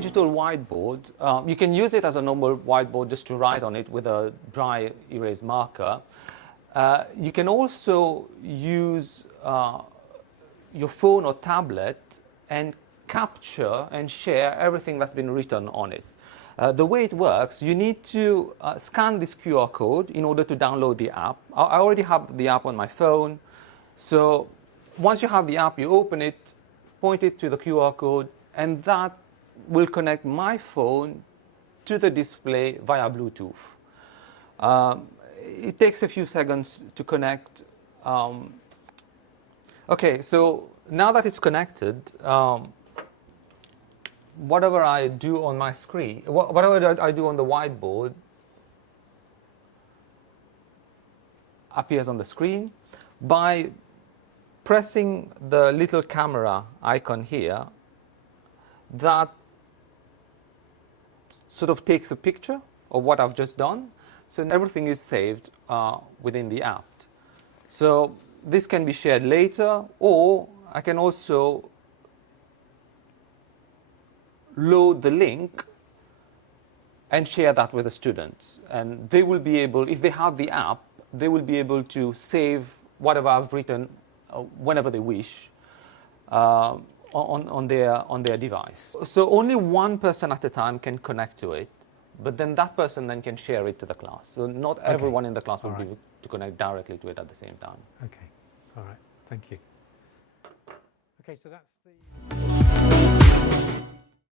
digital whiteboard, you can use it as a normal whiteboard just to write on it with a dry erase marker. You can also use your phone or tablet and capture and share everything that's been written on it. The way it works, you need to scan this QR code in order to download the app. I already have the app on my phone. So once you have the app, you open it, point it to the QR code, and that will connect my phone to the display via Bluetooth. It takes a few seconds to connect. Okay, so now that it's connected, whatever I do on my screen, whatever I do on the whiteboard appears on the screen. By pressing the little camera icon here, that sort of takes a picture of what I've just done. So everything is saved within the app. So this can be shared later, or I can also load the link and share that with the students. And they will be able, if they have the app, they will be able to save whatever I've written whenever they wish on their device. So only one person at a time can connect to it, but then that person then can share it to the class. So not everyone in the class will be able to connect directly to it at the same time. Okay, all right, thank you. Okay, so that's the...